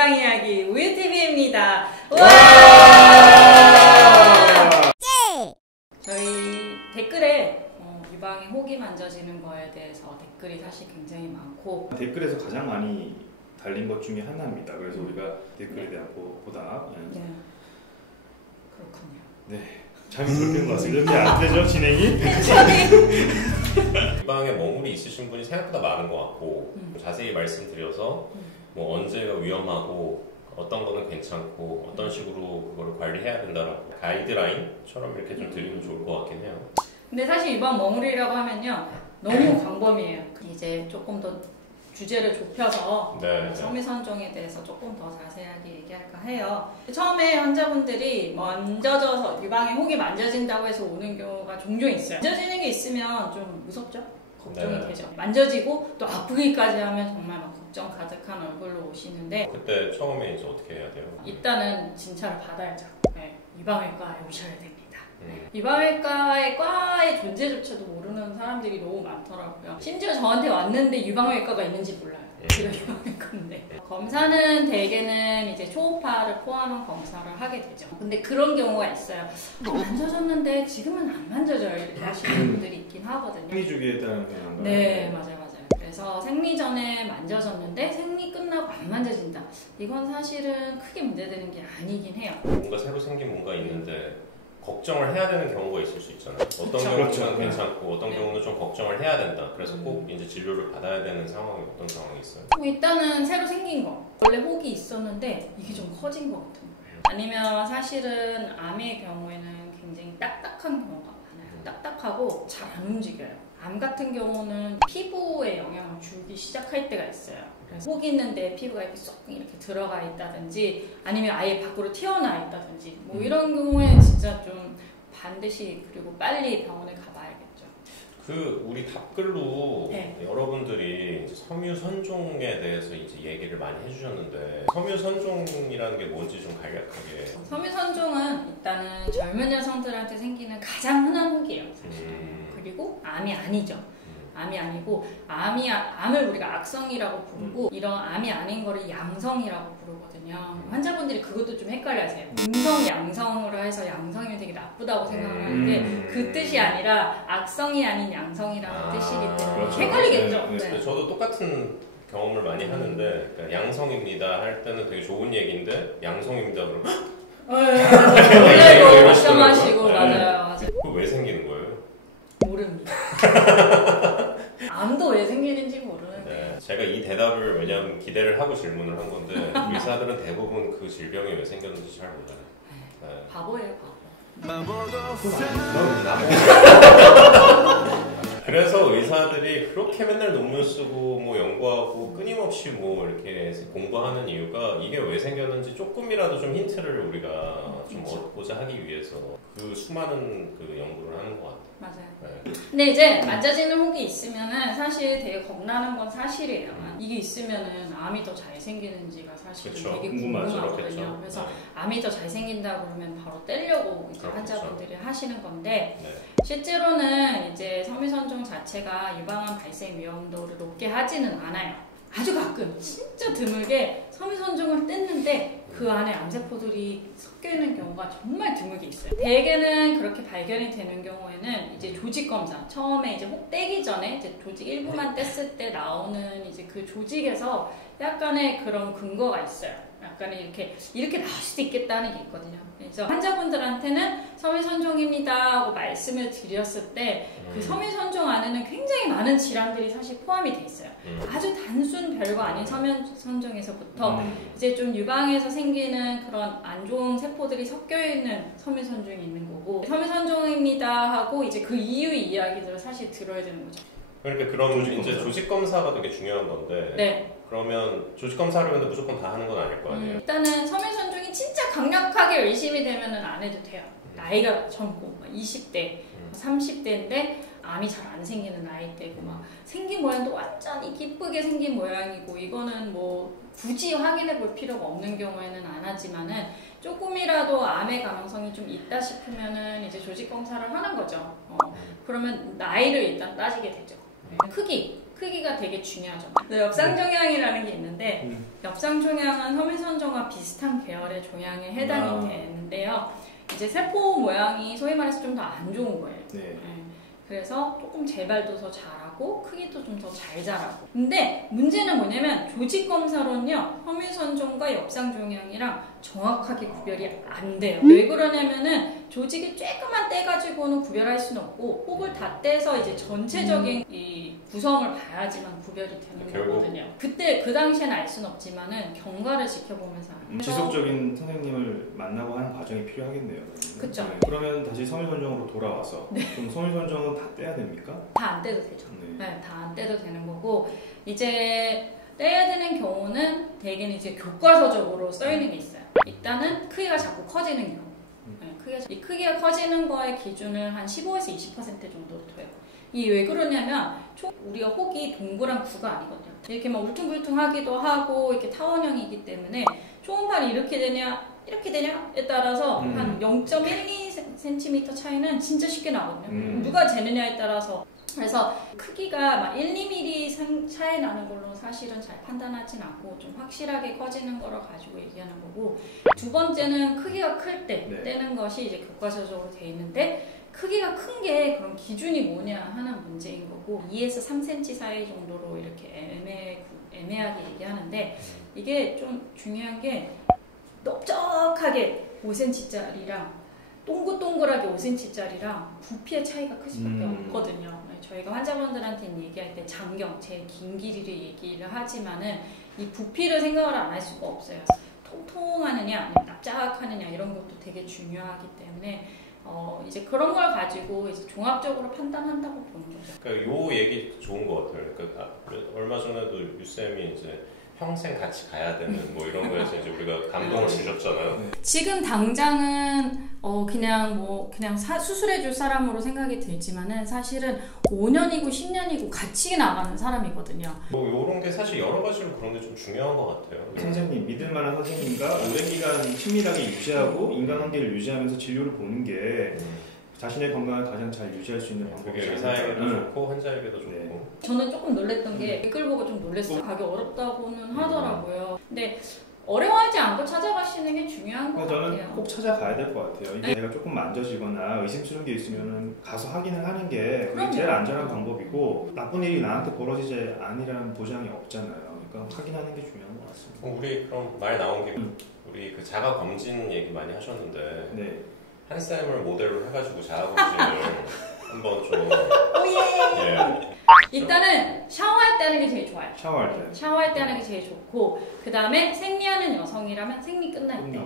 유방 이야기 우유TV입니다. 저희 댓글에 유방의 혹이 만져지는 거에 대해서 댓글이 사실 굉장히 많고 댓글에서 가장 많이 달린 것 중에 하나입니다. 그래서 우리가 댓글에 대한 보답. 네. 그렇군요. 네. 잠이 덜 깬 것 같습니다. 근데 안 되죠, 진행이? 유방에 멍울이 있으신 분이 생각보다 많은 것 같고 자세히 말씀드려서 뭐 언제가 위험하고 어떤 거는 괜찮고 어떤 식으로 그거를 관리해야 된다라고 가이드라인처럼 이렇게 좀 드리면 좋을 것 같긴 해요. 근데 사실 유방 멍울이라고 하면요 너무 광범위해요. 이제 조금 더 주제를 좁혀서 섬유선종에 대해서 조금 더 자세하게 얘기할까 해요. 처음에 환자분들이 만져져서 유방에 혹이 만져진다고 해서 오는 경우가 종종 있어요. 만져지는 게 있으면 좀 무섭죠? 걱정이 되죠. 만져지고 또 아프기까지 하면 정말 막 걱정 가득한 얼굴로 오시는데 그때 처음에 이제 어떻게 해야 돼요? 일단은 진찰을 받아야죠. 네, 유방외과에 오셔야 됩니다. 유방외과의 과의 존재조차도 모르는 사람들이 너무 많더라고요. 심지어 저한테 왔는데 유방외과가 있는지 몰라요. 제가 유방외과인데. 검사는 대개는 이제 초음파를 포함한 검사를 하게 되죠. 근데 그런 경우가 있어요. 만져졌는데 지금은 안 만져져요. 이렇게 하시는 분들이 있긴 하거든요. 생리주기에 따른 그런 네, 맞아요. 그래서 생리 전에 만져졌는데 생리 끝나고 안 만져진다. 이건 사실은 크게 문제되는 게 아니긴 해요. 뭔가 새로 생긴 뭔가 있는데 걱정을 해야 되는 경우가 있을 수 있잖아요. 어떤 경우는 괜찮고 어떤 경우는 좀 걱정을 해야 된다. 그래서 꼭 이제 진료를 받아야 되는 상황이 어떤 상황이 있어요? 일단은 새로 생긴 거. 원래 혹이 있었는데 이게 좀 커진 것 같은 거예요. 아니면 사실은 암의 경우에는 굉장히 딱딱한 경우가 많아요. 딱딱하고 잘 안 움직여요. 암 같은 경우는 피부에 영향을 주기 시작할 때가 있어요. 그래서 혹이 있는데 피부가 이렇게 쏙 이렇게 들어가 있다든지 아니면 아예 밖으로 튀어나와 있다든지 뭐 이런 경우에 진짜 좀 반드시 그리고 빨리 병원에 가봐야겠죠. 우리 답글로 여러분들이 이제 섬유선종에 대해서 이제 얘기를 많이 해주셨는데 섬유선종이라는 게 뭔지 좀 간략하게. 섬유선종은 일단은 젊은 여성들한테 생기는 가장 흔한 혹이에요. 사실. 그리고 암이 아니죠. 암이 아니고 암을 우리가 악성이라고 부르고 이런 암이 아닌 거를 양성이라고 부르거든요. 환자분들이 그것도 좀 헷갈려하세요. 음성 양성으로 해서 양성이면 되게 나쁘다고 생각을 하는데 그 뜻이 아니라 악성이 아닌 양성이라는 뜻이기 때문에 그렇죠. 헷갈리겠죠. 네. 저도 똑같은 경험을 많이 하는데 그러니까 양성입니다 할 때는 되게 좋은 얘기인데 양성입니다 그러면 놀래고 걱정하시고 맞아요. 그거 왜 생기는 거예요? 모릅니다. 암도 왜 생기는지 모르는데. 제가 이 대답을 왜냐하면 기대를 하고 질문을 한 건데 의사들은 대부분 그 질병이 왜 생겼는지 잘 몰라요. 바보예요, 바보. 그래서 의사들이 그렇게 맨날 논문 쓰고 뭐 연구하고 끊임없이 뭐 이렇게 공부하는 이유가 이게 왜 생겼는지 조금이라도 좀 힌트를 우리가 좀 얻고자 하기 위해서 그 수많은 그 연구를 하는 것 같아요. 맞아요. 근데 이제 만져지는 혹이 있으면은 사실 되게 겁나는 건 사실이에요. 이게 있으면은 암이 더 잘 생기는지가 사실은 되게 궁금하거든요. 그래서 암이 더 잘 생긴다 그러면 바로 떼려고 이제 환자분들이 하시는 건데 실제로는 이제 섬유선종 자체가 유방암 발생 위험도를 높게 하지는 않아요. 아주 가끔 진짜 드물게 섬유선종을 뗐는데 그 안에 암세포들이 섞여있는 경우가 정말 드물게 있어요. 대개는 그렇게 발견이 되는 경우에는 이제 조직검사, 처음에 이제 혹 떼기 전에 이제 조직 일부만 뗐을 때 나오는 이제 그 조직에서 약간의 그런 근거가 있어요. 약간 이렇게 나올 수도 있겠다는 게 있거든요. 그래서 환자분들한테는 섬유선종입니다 하고 말씀을 드렸을 때 그 섬유선종 안에는 굉장히 많은 질환들이 사실 포함이 돼 있어요. 아주 단순 별거 아닌 섬유선종에서부터 이제 좀 유방에서 생기는 그런 안 좋은 세포들이 섞여 있는 섬유선종이 있는 거고 섬유선종입니다 하고 이제 그 이유 이야기들을 사실 들어야 되는 거죠. 그러니까 그럼 이제 조직 검사가 되게 중요한 건데 그러면 조직 검사를 근데 무조건 다 하는 건 아닐 거 아니에요? 일단은 섬유선종이 진짜 강력하게 의심이 되면은 안 해도 돼요. 나이가 젊고 20대, 30대인데 암이 잘 안 생기는 나이대고 막 생긴 모양도 완전히 기쁘게 생긴 모양이고 이거는 뭐 굳이 확인해 볼 필요가 없는 경우에는 안 하지만은 조금이라도 암의 가능성이 좀 있다 싶으면은 이제 조직 검사를 하는 거죠. 그러면 나이를 일단 따지게 되죠. 크기 크기가 되게 중요하죠. 엽상종양이라는 게 있는데 엽상종양은 섬유선종과 비슷한 계열의 종양에 해당이 되는데요. 이제 세포 모양이 소위 말해서 좀 더 안 좋은 거예요. 네. 그래서 조금 재발도 더 잘하고 크기도 좀 더 잘 자라고. 근데 문제는 뭐냐면 조직 검사로는요 섬유선종과 엽상종양이랑 정확하게 구별이 안 돼요. 왜 그러냐면은 조직이 조금만 떼가지고는 구별할 수는 없고 혹을 다 떼서 이제 전체적인 이 구성을 봐야지만 구별이 되는 거거든요. 그때 그 당시에는 알 수는 없지만은 경과를 지켜보면서 지속적인 선생님을 만나고 하는 과정이 필요하겠네요. 그렇죠. 네. 그러면 다시 섬유선종으로 돌아와서 좀 섬유선종은 다 떼야 됩니까? 다 안 떼도 되죠. 네, 다 안 떼도 되는 거고 이제 떼야 되는 경우는 대개는 이제 교과서적으로 써 있는 게 있어요. 일단은 크기가 자꾸 커지는 경우. 이 크기가 커지는 거의 기준을 한 15에서 20% 정도로 둬요. 이게 왜 그러냐면 우리가 혹이 동그란 구가 아니거든요. 이렇게 막 울퉁불퉁하기도 하고 이렇게 타원형이기 때문에 초음파를 이렇게 되냐 이렇게 되냐에 따라서 한 0.12cm 차이는 진짜 쉽게 나거든요. 누가 재느냐에 따라서. 그래서 크기가 막 1, 2mm 차이 나는 걸로 사실은 잘 판단하진 않고 좀 확실하게 커지는 거로 가지고 얘기하는 거고, 두 번째는 크기가 클 때 떼는 것이 이제 교과서적으로 돼 있는데 크기가 큰 게 그럼 기준이 뭐냐 하는 문제인 거고 2에서 3cm 사이 정도로 이렇게 애매하게 얘기하는데 이게 좀 중요한 게 넓적하게 5cm짜리랑 동글동글하게 5cm짜리랑 부피의 차이가 클 수밖에 없거든요. 저희가 환자분들한테 얘기할 때 장경, 제일 긴 길이를 얘기를 하지만은 이 부피를 생각을 안 할 수가 없어요. 통통하느냐, 아니면 납작하느냐 이런 것도 되게 중요하기 때문에 이제 그런 걸 가지고 이제 종합적으로 판단한다고 보는 거죠. 그러니까 요 얘기 좋은 것 같아요. 그러니까 얼마 전에도 유쌤이 이제 평생 같이 가야 되는 뭐 이런 거에서 이제 우리가 감동을 주셨잖아요. 지금 당장은 그냥 수술해줄 사람으로 생각이 들지만은 사실은 5년이고 10년이고 같이 나가는 사람이거든요. 뭐 이런 게 사실 여러 가지로 그런 게 좀 중요한 것 같아요. 선생님, 믿을 만한 선생님과 오랜 기간 친밀하게 유지하고 인간관계를 유지하면서 진료를 보는 게 자신의 건강을 가장 잘 유지할 수 있는 방법이죠. 그게 의사에게도 좋고 환자에게도 좋고. 저는 조금 놀랬던 게 댓글 보고 좀 놀랐어요. 가기 어렵다고는 하더라고요. 근데 어려워하지 않고 찾아가시는 게 중요한 것 같아요. 저는 꼭 찾아가야 될 것 같아요. 이게 내가 조금 만져지거나 의심스러운 게 있으면 가서 확인을 하는 게 제일 안전한 방법이고 나쁜 일이 나한테 벌어지지 않으라는 보장이 없잖아요. 그러니까 확인하는 게 중요한 것 같습니다. 우리 그럼 말 나온 김에 우리 그 자가 검진 얘기 많이 하셨는데 한쌤을 모델로 해가지고 자가 검진을 한번 좀. 오예. 일단은 샤워할 때 하는 게 제일 좋아요. 샤워할 때 하는 게 제일 좋고, 그 다음에 생리하는 여성이라면 생리 끝날 때,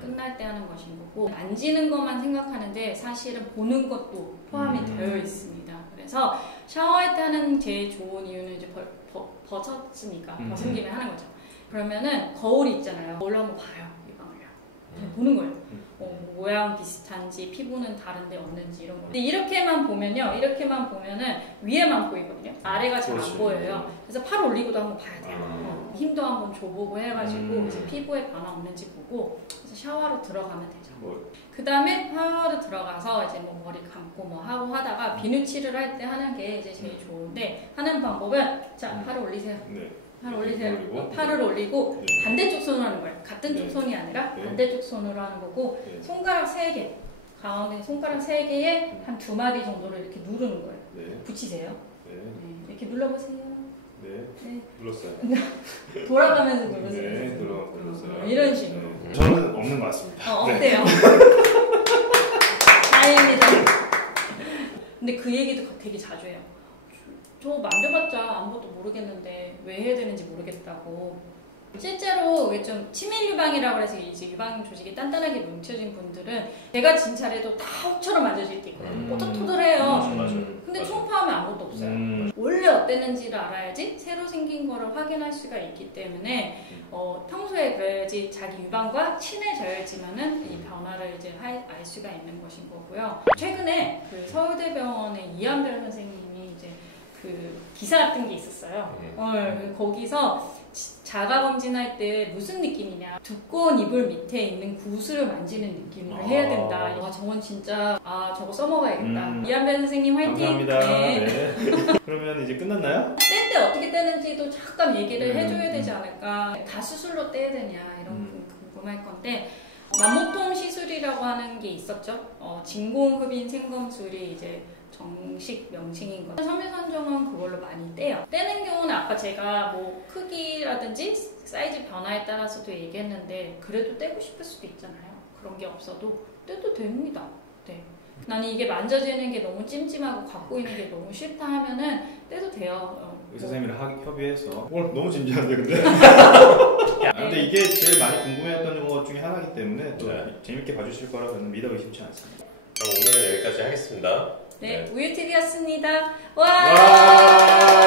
끝날 때 하는 것인 거고, 만지는 것만 생각하는데 사실은 보는 것도 포함이 되어 있습니다. 그래서 샤워할 때 하는 제일 좋은 이유는 이제 벗었으니까 벗은 김에 하는 거죠. 그러면은 거울이 있잖아요. 거울로 한번 봐요. 보는 거예요. 모양 비슷한지 피부는 다른데 없는지 이런 거. 근데 이렇게만 보면은 위에만 보이거든요. 아래가 잘 안 보여요. 그래서 팔 올리고도 한번 봐야 돼요. 힘도 한번 줘보고 해가지고 이제 피부에 변화 없는지 보고 그래서 샤워로 들어가면 되죠. 그 다음에 샤워로 들어가서 이제 뭐 머리 감고 뭐 하고 하다가 비누칠을 할 때 하는 게 이제 제일 좋은데 하는 방법은 자 팔을 올리세요. 팔을 올리세요. 팔을 올리고 반대쪽 손으로 하는 거예요. 같은 쪽 손이 아니라 반대쪽 손으로 하는 거고 손가락 3개 가운데 손가락 3개에 한 2마디 정도를 이렇게 누르는 거예요. 붙이세요. 이렇게 눌러보세요. 눌렀어요. 돌아가면서 누르세요. 눌렀어요. 이런 식으로. 저는 없는 것 같습니다. 어때요? 다행입니다. 근데 그 얘기도 되게 자주 해요. 저 만져봤자 아무것도 모르겠는데 왜 해야 되는지 모르겠다고. 실제로 좀 치밀 유방이라고 해서 이제 유방 조직이 단단하게 뭉쳐진 분들은 제가 진찰해도 다 혹처럼 만져질 때 있거든요. 토들토들해요. 근데 초음파하면 아무것도 없어요. 원래 어땠는지를 알아야지 새로 생긴 거를 확인할 수가 있기 때문에 평소에 그래야지 자기 유방과 친해져야지만은 이 변화를 이제 알 수가 있는 것인 거고요. 최근에 그 서울대병원의 이한별 선생님이 이제 그 기사 같은 게 있었어요. 거기서 자가 검진할 때 무슨 느낌이냐, 두꺼운 이불 밑에 있는 구슬을 만지는 느낌으로 해야 된다. 저건 진짜 저거 써먹어야겠다. 이한별 선생님 화이팅! 감사합니다. 네. 그러면 이제 끝났나요? 뗄 때 어떻게 떼는지도 잠깐 얘기를 해줘야 되지 않을까. 다 수술로 떼야 되냐 이런 궁금할 건데, 만모통 시술이라고 하는 게 있었죠. 진공흡인 생검술이 이제 정식 명칭인 건데, 섬유선정은 그걸로 많이 떼요. 떼는 경우는 아까 제가 뭐 크기라든지 사이즈 변화에 따라서도 얘기했는데, 그래도 떼고 싶을 수도 있잖아요. 그런 게 없어도 떼도 됩니다. 네. 나는 이게 만져지는 게 너무 찜찜하고 갖고 있는 게 너무 싫다 하면은 떼도 돼요. 의사 선생님이랑 협의해서. 너무 진지한데 근데? 근데 이게 제일 많이 궁금해했던 것 중에 하나이기 때문에 또 재밌게 봐주실 거라 저는 믿어 의심치 않습니다. 그럼 오늘은 여기까지 하겠습니다. 네, 우유TV였습니다. 와!